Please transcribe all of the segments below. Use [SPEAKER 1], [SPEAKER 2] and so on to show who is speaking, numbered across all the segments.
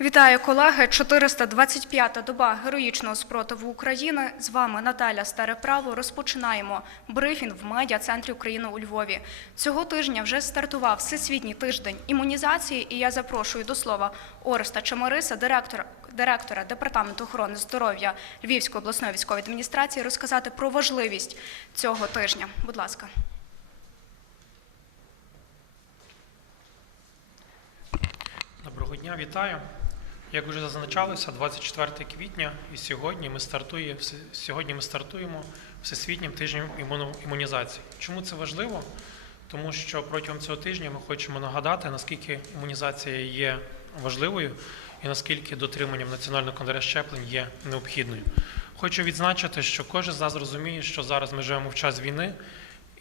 [SPEAKER 1] Вітаю колеги. 425-та доба героїчного спротиву України. З вами Наталя Стареправо. Розпочинаємо брифінг в медіа-центрі України у Львові. Цього тижня вже стартував всесвітній тиждень імунізації, і я запрошую до слова Ореста Чемариса, директора, директора департаменту охорони здоров'я Львівської обласної військової адміністрації, розказати про важливість цього тижня. Будь ласка.
[SPEAKER 2] Доброго дня, вітаю. Як вже зазначалося, 24 квітня і сьогодні ми стартує сьогодні ми стартуємо всесвітнім тижнем імунізації. Чому це важливо? Тому що протягом цього тижня ми хочемо нагадати, наскільки імунізація є важливою і наскільки дотриманням національного календаря щеплень є необхідною. Хочу відзначити, що кожен з нас розуміє, що зараз ми живемо в час війни,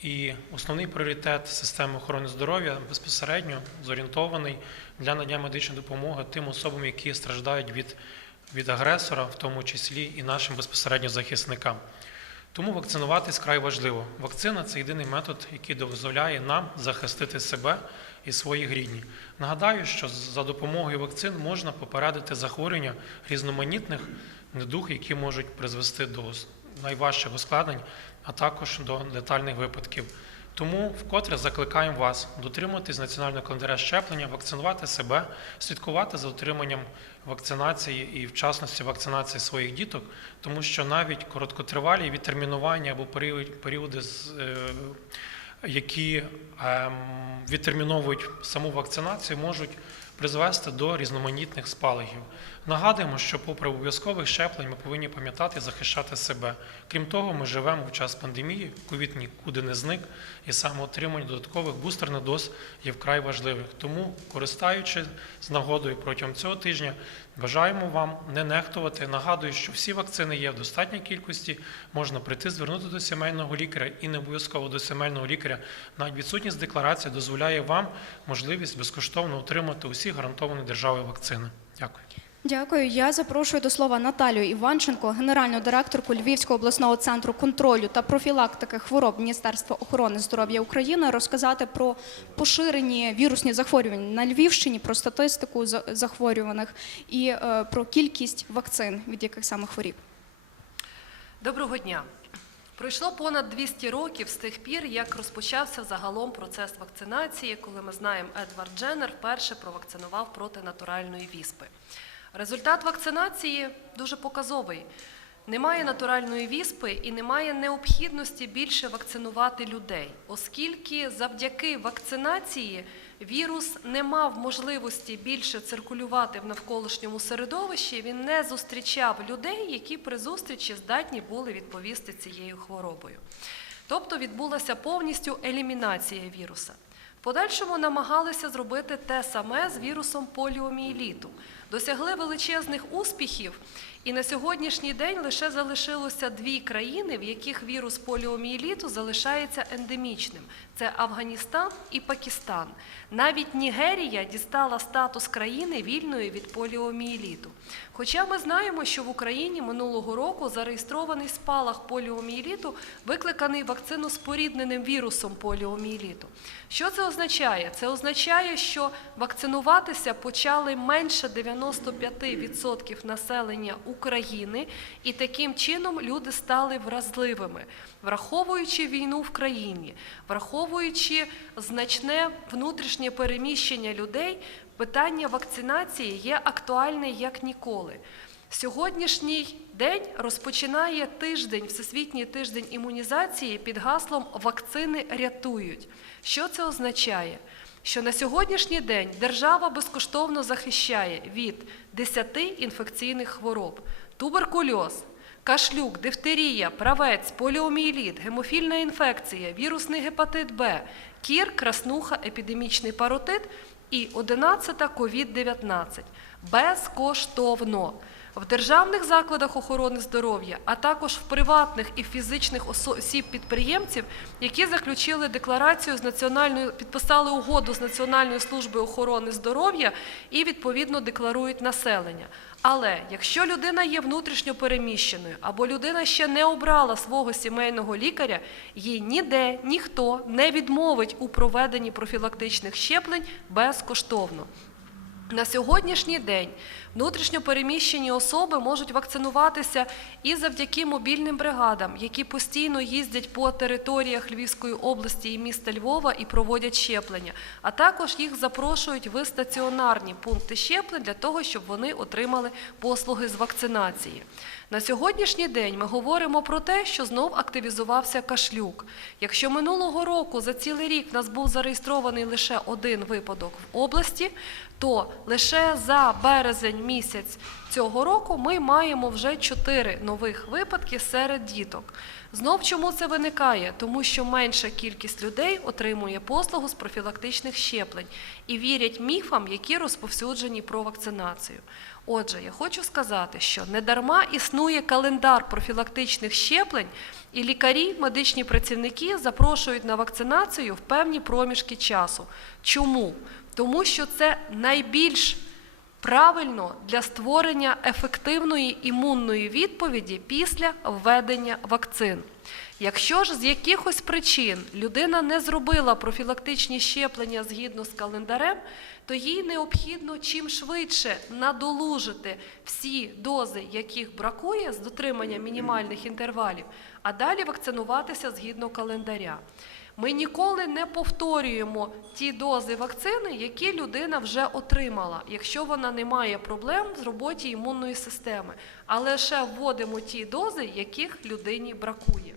[SPEAKER 2] і основний пріоритет системи охорони здоров'я безпосередньо зорієнтований для надання медичної допомоги тим особам, які страждають від, від агресора, в тому числі і нашим безпосередньо захисникам. Тому вакцинуватись край важливо. Вакцина це єдиний метод, який дозволяє нам захистити себе і своїх рідні. Нагадаю, що за допомогою вакцин можна попередити захворювання різноманітних недуг, які можуть призвести до найважчих ускладнень, а також до летальних випадків. Тому вкотре закликаємо вас дотримуватись національного календаря щеплення, вакцинувати себе, слідкувати за дотриманням вакцинації і в частності вакцинації своїх діток, тому що навіть короткотривалі відтермінування або період- періоди, е, які ем, відтерміновують саму вакцинацію, можуть призвести до різноманітних спалахів. Нагадуємо, що попри обов'язкових щеплень ми повинні пам'ятати і захищати себе. Крім того, ми живемо в час пандемії, ковід нікуди не зник, і саме отримання додаткових бустерних доз є вкрай важливих. Тому, користаючись з нагодою протягом цього тижня, бажаємо вам не нехтувати. Нагадую, що всі вакцини є в достатній кількості. Можна прийти, звернути до сімейного лікаря і не обов'язково до сімейного лікаря. Навіть відсутність декларації дозволяє вам можливість безкоштовно отримати усі гарантовані державою вакцини. Дякую.
[SPEAKER 1] Дякую. Я запрошую до слова Наталію Іванченко, генеральну директорку Львівського обласного центру контролю та профілактики хвороб Міністерства охорони здоров'я України, розказати про поширені вірусні захворювання на Львівщині, про статистику захворюваних і е, про кількість вакцин, від яких саме хворіб.
[SPEAKER 3] Доброго дня. Пройшло понад 200 років з тих пір, як розпочався загалом процес вакцинації, коли ми знаємо, Едвард Дженнер вперше провакцинував проти натуральної віспи. Результат вакцинації дуже показовий. Немає натуральної віспи і немає необхідності більше вакцинувати людей, оскільки завдяки вакцинації вірус не мав можливості більше циркулювати в навколишньому середовищі. Він не зустрічав людей, які при зустрічі здатні були відповісти цією хворобою. Тобто відбулася повністю елімінація віруса. Подальшому намагалися зробити те саме з вірусом поліомієліту. Досягли величезних успіхів, і на сьогоднішній день лише залишилося дві країни, в яких вірус поліомієліту залишається ендемічним: це Афганістан і Пакистан. Навіть Нігерія дістала статус країни вільної від поліомієліту. Хоча ми знаємо, що в Україні минулого року зареєстрований спалах поліомієліту, викликаний вакциноспорідненим вірусом поліомієліту. Що це означає? Це означає, що вакцинуватися почали менше 95% населення України, і таким чином люди стали вразливими, враховуючи війну в країні, враховуючи значне внутрішнє переміщення людей, питання вакцинації є актуальне як ніколи. Сьогоднішній день розпочинає тиждень, всесвітній тиждень імунізації під гаслом Вакцини рятують. Що це означає? Що на сьогоднішній день держава безкоштовно захищає від 10 інфекційних хвороб: туберкульоз, кашлюк, дифтерія, правець, поліомієліт, гемофільна інфекція, вірусний гепатит Б, кір, краснуха, епідемічний паротит і 11 COVID-19 безкоштовно в державних закладах охорони здоров'я, а також в приватних і фізичних осіб-підприємців, які заключили декларацію з національною, підписали угоду з Національною службою охорони здоров'я і відповідно декларують населення. Але якщо людина є внутрішньо переміщеною або людина ще не обрала свого сімейного лікаря, їй ніде ніхто не відмовить у проведенні профілактичних щеплень безкоштовно. На сьогоднішній день внутрішньо переміщені особи можуть вакцинуватися і завдяки мобільним бригадам, які постійно їздять по територіях Львівської області і міста Львова і проводять щеплення. А також їх запрошують в стаціонарні пункти щеплень для того, щоб вони отримали послуги з вакцинації. На сьогоднішній день ми говоримо про те, що знов активізувався кашлюк. Якщо минулого року за цілий рік нас був зареєстрований лише один випадок в області, то лише за березень місяць цього року ми маємо вже чотири нових випадки серед діток. Знов чому це виникає? Тому що менша кількість людей отримує послугу з профілактичних щеплень і вірять міфам, які розповсюджені про вакцинацію. Отже, я хочу сказати, що недарма існує календар профілактичних щеплень, і лікарі, медичні працівники запрошують на вакцинацію в певні проміжки часу. Чому? Тому що це найбільш правильно для створення ефективної імунної відповіді після введення вакцин. Якщо ж з якихось причин людина не зробила профілактичні щеплення згідно з календарем, то їй необхідно чим швидше надолужити всі дози, яких бракує з дотриманням мінімальних інтервалів, а далі вакцинуватися згідно календаря. Ми ніколи не повторюємо ті дози вакцини, які людина вже отримала, якщо вона не має проблем з роботі імунної системи, а лише вводимо ті дози, яких людині бракує.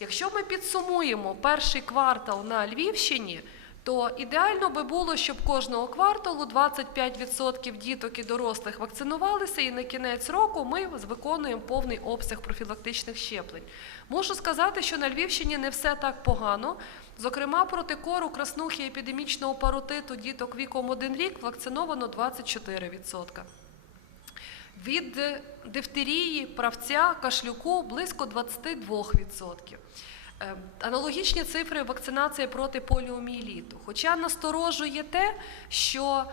[SPEAKER 3] Якщо ми підсумуємо перший квартал на Львівщині, то ідеально би було, щоб кожного кварталу 25% діток і дорослих вакцинувалися, і на кінець року ми виконуємо повний обсяг профілактичних щеплень. Можу сказати, що на Львівщині не все так погано. Зокрема, проти кору, краснухи, епідемічного паротиту діток віком 1 рік вакциновано 24%. Від дифтерії, правця, кашлюку близько 22%. Е, Аналогічні цифри вакцинації проти поліомієліту. Хоча насторожує те, що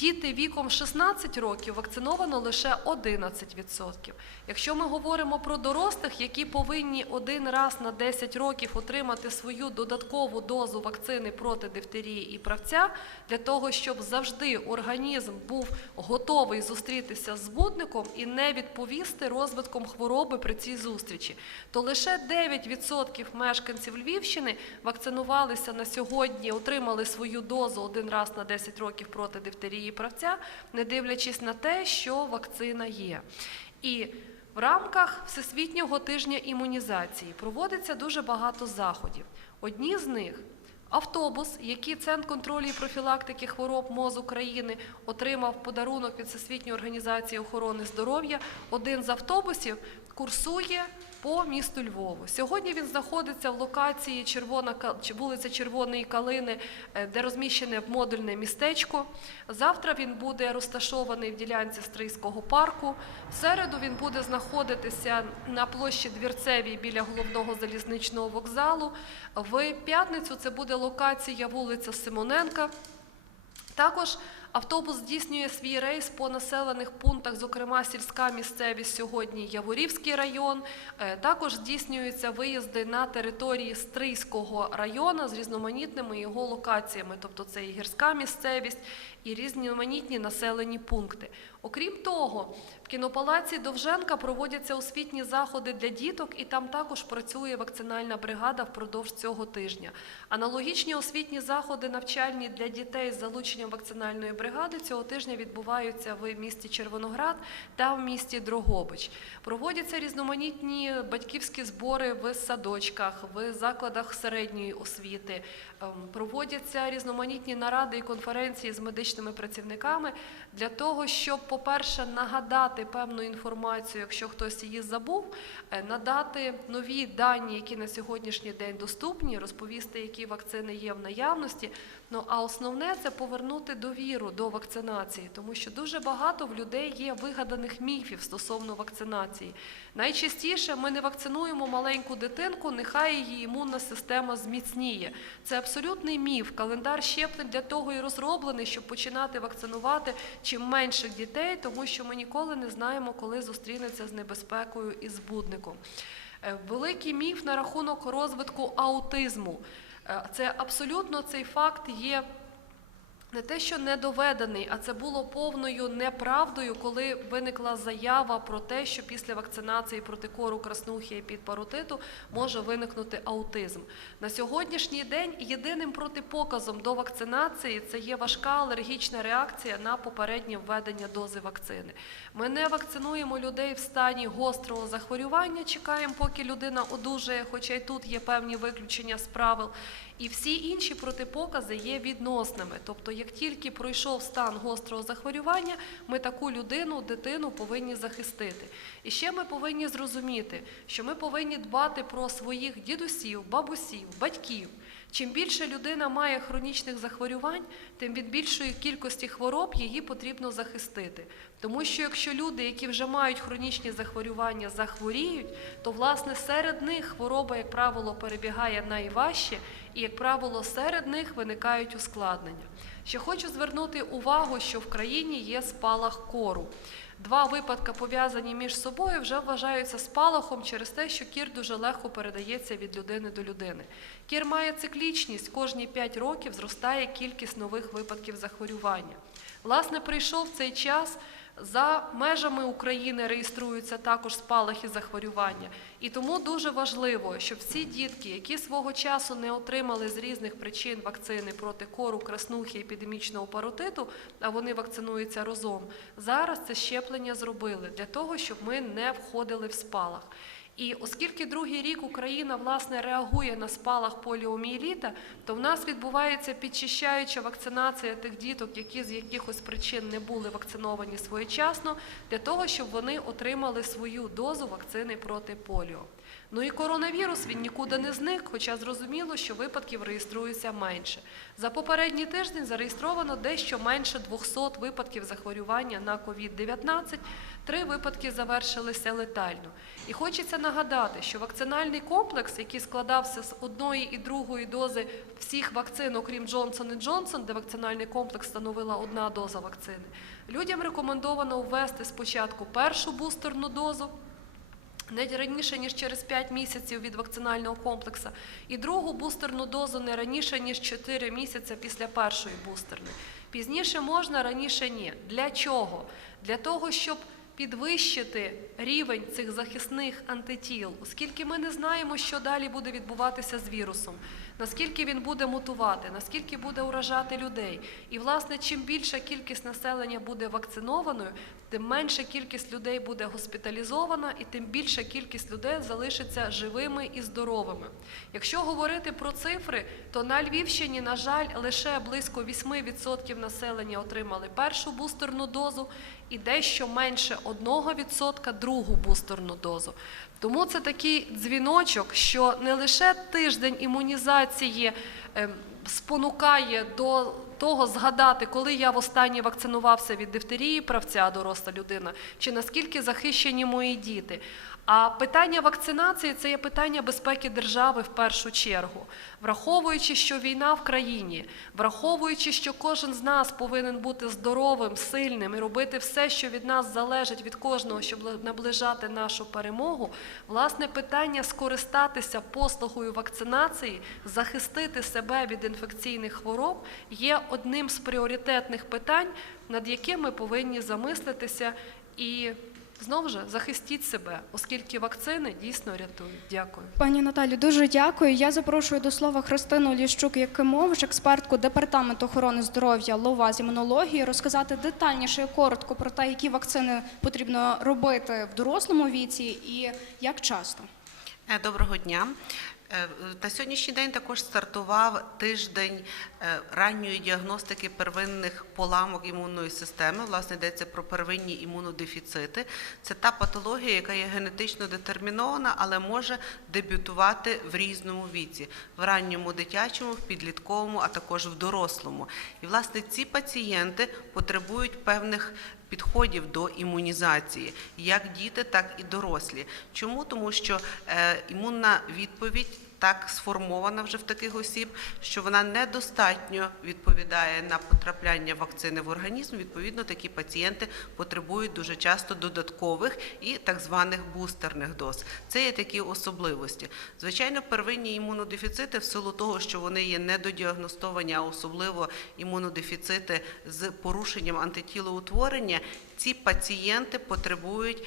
[SPEAKER 3] діти віком 16 років вакциновано лише 11%. Якщо ми говоримо про дорослих, які повинні один раз на 10 років отримати свою додаткову дозу вакцини проти дифтерії і правця, для того, щоб завжди організм був готовий зустрітися з збудником і не відповісти розвитком хвороби при цій зустрічі, то лише 9% мешканців Львівщини вакцинувалися на сьогодні, отримали свою дозу один раз на 10 років проти дифтерії і правця, не дивлячись на те, що вакцина є. І в рамках Всесвітнього тижня імунізації проводиться дуже багато заходів. Одні з них автобус, який Центр контролю і профілактики хвороб МОЗ України отримав подарунок від Всесвітньої організації охорони здоров'я. Один з автобусів курсує по місту Львову. Сьогодні він знаходиться в локації Червона вулиця Червоної Калини, е, де розміщене модульне містечко. Завтра він буде розташований в ділянці Стрийського парку. В середу він буде знаходитися на площі Двірцевій біля головного залізничного вокзалу. В п'ятницю це буде локація вулиця Симоненка. Також автобус здійснює свій рейс по населених пунктах, зокрема сільська місцевість сьогодні Яворівський район. Е, Також здійснюються виїзди на території Стрийського району з різноманітними його локаціями, тобто це і гірська місцевість, і різноманітні населені пункти. Окрім того, в кінопалаці Довженка проводяться освітні заходи для діток, і там також працює вакцинальна бригада впродовж цього тижня. Аналогічні освітні заходи навчальні для дітей з залученням вакцинальної бригади цього тижня відбуваються в місті Червоноград та в місті Дрогобич. Проводяться різноманітні батьківські збори в садочках, в закладах середньої освіти. Ем, Проводяться різноманітні наради і конференції з медичними працівниками для того, щоб, по-перше, нагадати певну інформацію, якщо хтось її забув, е, надати нові дані, які на сьогоднішній день доступні, розповісти, які вакцини є в наявності. Ну а основне це повернути довіру до вакцинації, тому що дуже багато в людей є вигаданих міфів стосовно вакцинації. Найчастіше ми не вакцинуємо маленьку дитинку, нехай її імунна система зміцніє. Це абсолютний міф. Календар щеплень для того і розроблений, щоб починати вакцинувати чим менших дітей, тому що ми ніколи не знаємо, коли зустрінеться з небезпекою і збудником. Е, Великий міф на рахунок розвитку аутизму. Е, Це абсолютно цей факт є не те, що не доведений, а це було повною неправдою, коли виникла заява про те, що після вакцинації проти кору, краснухи і підпаротиту може виникнути аутизм. На сьогоднішній день єдиним протипоказом до вакцинації це є важка алергічна реакція на попереднє введення дози вакцини. Ми не вакцинуємо людей в стані гострого захворювання, чекаємо, поки людина одужає, хоча й тут є певні виключення з правил. І всі інші протипокази є відносними. Тобто, як тільки пройшов стан гострого захворювання, ми таку людину, дитину повинні захистити. І ще ми повинні зрозуміти, що ми повинні дбати про своїх дідусів, бабусів, батьків. Чим більше людина має хронічних захворювань, тим від більшої кількості хвороб її потрібно захистити. Тому що якщо люди, які вже мають хронічні захворювання, захворіють, то власне серед них хвороба, як правило, перебігає найважче, і, як правило, серед них виникають ускладнення. Ще хочу звернути увагу, що в країні є спалах кору. Два випадки, пов'язані між собою, вже вважаються спалахом через те, що кір дуже легко передається від людини до людини. Кір має циклічність, кожні 5 років зростає кількість нових випадків захворювання. Власне, прийшов цей час. За межами України реєструються також спалахи захворювання, і тому дуже важливо, щоб всі дітки, які свого часу не отримали з різних причин вакцини проти кору, краснухи, епідемічного паротиту, а вони вакцинуються разом, зараз це щеплення зробили для того, щоб ми не входили в спалах. І оскільки другий рік Україна власне реагує на спалах поліомієліта, то в нас відбувається підчищаюча вакцинація тих діток, які з якихось причин не були вакциновані своєчасно, для того, щоб вони отримали свою дозу вакцини проти поліо. Ну і коронавірус він нікуди не зник, хоча зрозуміло, що випадків реєструється менше. За попередній тиждень зареєстровано дещо менше 200 випадків захворювання на COVID-19, три випадки завершилися летально. І хочеться нагадати, що вакцинальний комплекс, який складався з одної і другої дози всіх вакцин, окрім Джонсон і Джонсон, де вакцинальний комплекс становила одна доза вакцини, людям рекомендовано ввести спочатку першу бустерну дозу не раніше ніж через 5 місяців від вакцинального комплексу, і другу бустерну дозу не раніше ніж 4 місяці після першої бустерної. Пізніше можна, раніше ні. Для чого? Для того, щоб підвищити рівень цих захисних антитіл, оскільки ми не знаємо, що далі буде відбуватися з вірусом, наскільки він буде мутувати, наскільки буде уражати людей. І, власне, чим більша кількість населення буде вакцинованою, тим менша кількість людей буде госпіталізована, і тим більша кількість людей залишиться живими і здоровими. Якщо говорити про цифри, то на Львівщині, на жаль, лише близько 8% населення отримали першу бустерну дозу і дещо менше 1% другу бустерну дозу. Тому це такий дзвіночок, що не лише тиждень імунізації ем, спонукає до того згадати, коли я востаннє вакцинувався від дифтерії, правця доросла людина, чи наскільки захищені мої діти. А питання вакцинації це є питання безпеки держави в першу чергу, враховуючи, що війна в країні, враховуючи, що кожен з нас повинен бути здоровим, сильним і робити все, що від нас залежить від кожного, щоб наближати нашу перемогу. Власне, питання скористатися послугою вакцинації, захистити себе від інфекційних хвороб є одним з пріоритетних питань, над яким ми повинні замислитися і. Знову ж захистіть себе, оскільки вакцини дійсно рятують. Дякую.
[SPEAKER 1] Пані Наталі, дуже дякую. Я запрошую до слова Христину Ліщук Якимович, експертку департаменту охорони здоров'я ЛОВА з імунології, розказати детальніше і коротко про те, які вакцини потрібно робити в дорослому віці і як часто.
[SPEAKER 4] Е, Доброго дня. Е, На сьогоднішній день також стартував тиждень е, ранньої діагностики первинних поламок імунної системи. Власне, йдеться про первинні імунодефіцити. Це та патологія, яка є генетично детермінована, але може дебютувати в різному віці в ранньому дитячому, в підлітковому, а також в дорослому. І власне ці пацієнти потребують певних підходів до імунізації, як діти, так і дорослі. Чому? Тому що е, імунна відповідь так сформована вже в таких осіб, що вона недостатньо відповідає на потрапляння вакцини в організм. Відповідно, такі пацієнти потребують дуже часто додаткових і так званих бустерних доз. Це є такі особливості. Звичайно, первинні імунодефіцити, в силу того, що вони є недодіагностовані, а особливо імунодефіцити з порушенням антитілоутворення, ці пацієнти потребують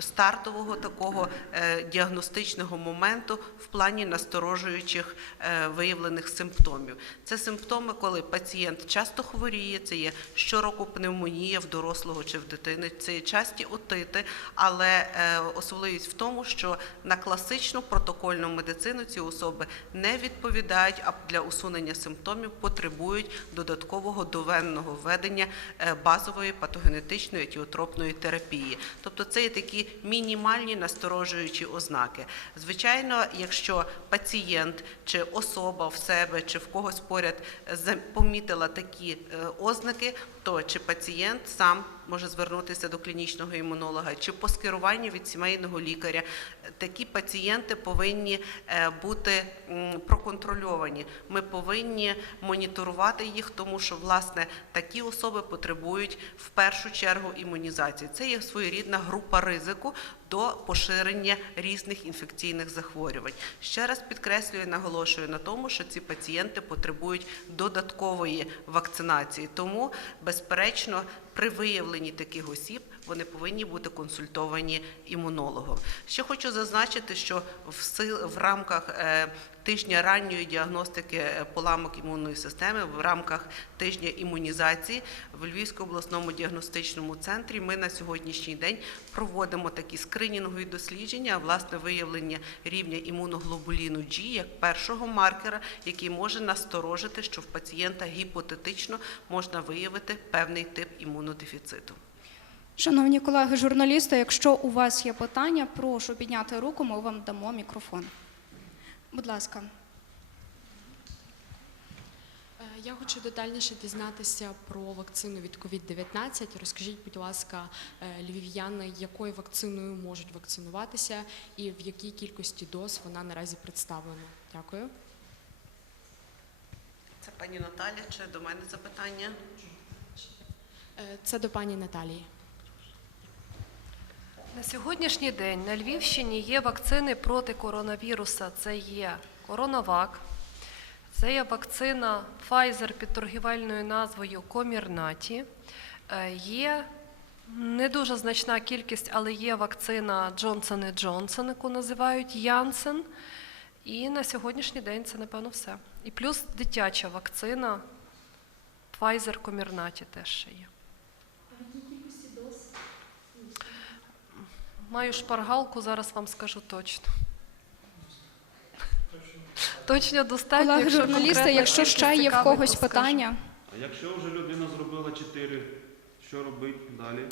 [SPEAKER 4] стартового такого е, діагностичного моменту в плані насторожуючих е, виявлених симптомів. Це симптоми, коли пацієнт часто хворіє, це є щороку пневмонія в дорослого чи в дитини, це є часті отити, але е, особливість в тому, що на класичну протокольну медицину ці особи не відповідають, а для усунення симптомів потребують додаткового довенного введення базової патогенетичної етіотропної терапії. Тобто це є такі мінімальні насторожуючі ознаки. Звичайно, якщо пацієнт чи особа в себе чи в когось поряд за- помітила такі е, ознаки, то чи пацієнт сам може звернутися до клінічного імунолога, чи по скеруванню від сімейного лікаря. Такі пацієнти повинні е, бути проконтрольовані. Ми повинні моніторувати їх, тому що власне такі особи потребують в першу чергу імунізації. Це є своєрідна група ризику до поширення різних інфекційних захворювань. Ще раз підкреслюю, наголошую на тому, що ці пацієнти потребують додаткової вакцинації. Тому, безперечно, при виявленні таких осіб вони повинні бути консультовані імунологом. Ще хочу зазначити, що в рамках е, тижня ранньої діагностики е, поламок імунної системи, в рамках тижня імунізації в Львівському обласному діагностичному центрі ми на сьогоднішній день проводимо такі скринінгові дослідження, власне виявлення рівня імуноглобуліну G як першого маркера, який може насторожити, що в пацієнта гіпотетично можна виявити певний тип імунодефіциту.
[SPEAKER 1] Шановні колеги журналісти, якщо у вас є питання, прошу підняти руку, ми вам дамо мікрофон. Будь ласка.
[SPEAKER 5] Е, Я хочу детальніше дізнатися про вакцину від COVID-19. Розкажіть, будь ласка, е, львів'яни, якою вакциною можуть вакцинуватися і в якій кількості доз вона наразі представлена? Дякую.
[SPEAKER 4] Це пані Наталя чи до мене запитання?
[SPEAKER 5] Е, Це до пані Наталії.
[SPEAKER 3] На сьогоднішній день на Львівщині є вакцини проти коронавіруса. Це є Коронавак, це є вакцина Pfizer під торгівельною назвою Комірнаті. Е, Є не дуже значна кількість, але є вакцина Johnson Johnson, яку називають Янсен. І на сьогоднішній день це, напевно, все. І плюс дитяча вакцина Pfizer Комірнаті теж ще є. Маю шпаргалку, зараз вам скажу точно. Точно достатньо.
[SPEAKER 1] Колеги
[SPEAKER 3] якщо
[SPEAKER 1] журналісти, якщо ще є в когось питання,
[SPEAKER 6] А якщо вже людина зробила 4, що робити далі?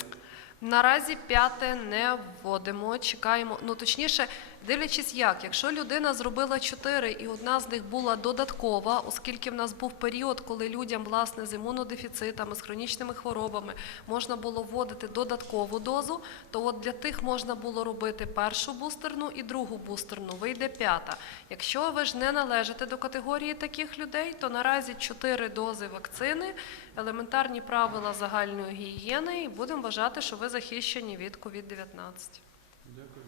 [SPEAKER 3] Наразі п'яте не вводимо, чекаємо. Ну точніше, дивлячись як, якщо людина зробила чотири і одна з них була додаткова, оскільки в нас був період, коли людям власне з імунодефіцитами, з хронічними хворобами можна було вводити додаткову дозу, то от для тих можна було робити першу бустерну і другу бустерну. Вийде п'ята. Якщо ви ж не належите до категорії таких людей, то наразі чотири дози вакцини, елементарні правила загальної гігієни, і будемо вважати, що ви захищені від COVID-19.
[SPEAKER 6] Дякую.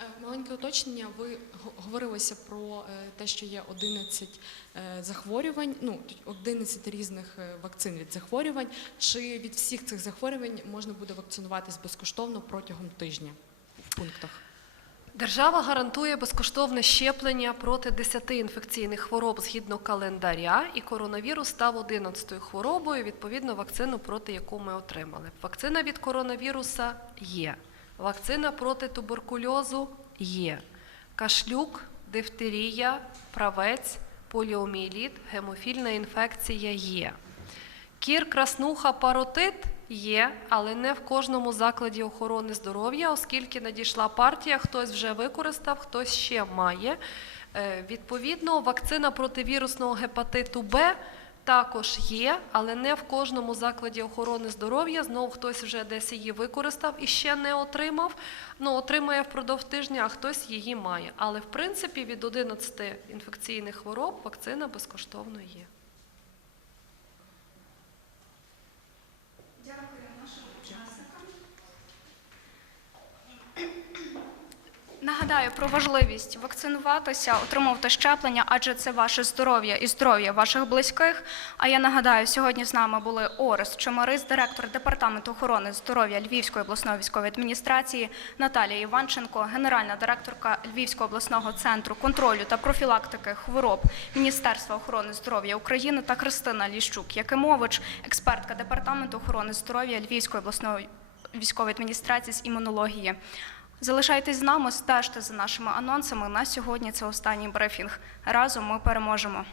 [SPEAKER 5] Е, Маленьке уточнення. Ви го- говорилося про е, те, що є 11 е, захворювань, ну 11 різних вакцин від захворювань. Чи від всіх цих захворювань можна буде вакцинуватись безкоштовно протягом тижня в пунктах?
[SPEAKER 3] Держава гарантує безкоштовне щеплення проти 10 інфекційних хвороб згідно календаря, і коронавірус став 11-ю хворобою, відповідно, вакцину проти яку ми отримали. Вакцина від коронавіруса є. Вакцина проти туберкульозу є. Кашлюк, дифтерія, правець, поліоміеліт, гемофільна інфекція є. Кір, краснуха, паротит є, але не в кожному закладі охорони здоров'я, оскільки надійшла партія, хтось вже використав, хтось ще має. Е, Відповідно, вакцина проти вірусного гепатиту Б також є, але не в кожному закладі охорони здоров'я. Знову хтось вже десь її використав і ще не отримав. Ну, отримає впродовж тижня, а хтось її має. Але в принципі від 11 інфекційних хвороб вакцина безкоштовно є.
[SPEAKER 1] Нагадаю про важливість вакцинуватися, отримувати щеплення, адже це ваше здоров'я і здоров'я ваших близьких. А я нагадаю, сьогодні з нами були Орес Чемарис, директор департаменту охорони здоров'я Львівської обласної військової адміністрації, Наталія Іванченко, генеральна директорка Львівського обласного центру контролю та профілактики хвороб Міністерства охорони здоров'я України та Христина Ліщук Якимович, експертка департаменту охорони здоров'я Львівської обласної військової адміністрації з імунології. Залишайтесь з нами, стежте за нашими анонсами. На сьогодні це останній брифінг. Разом ми переможемо.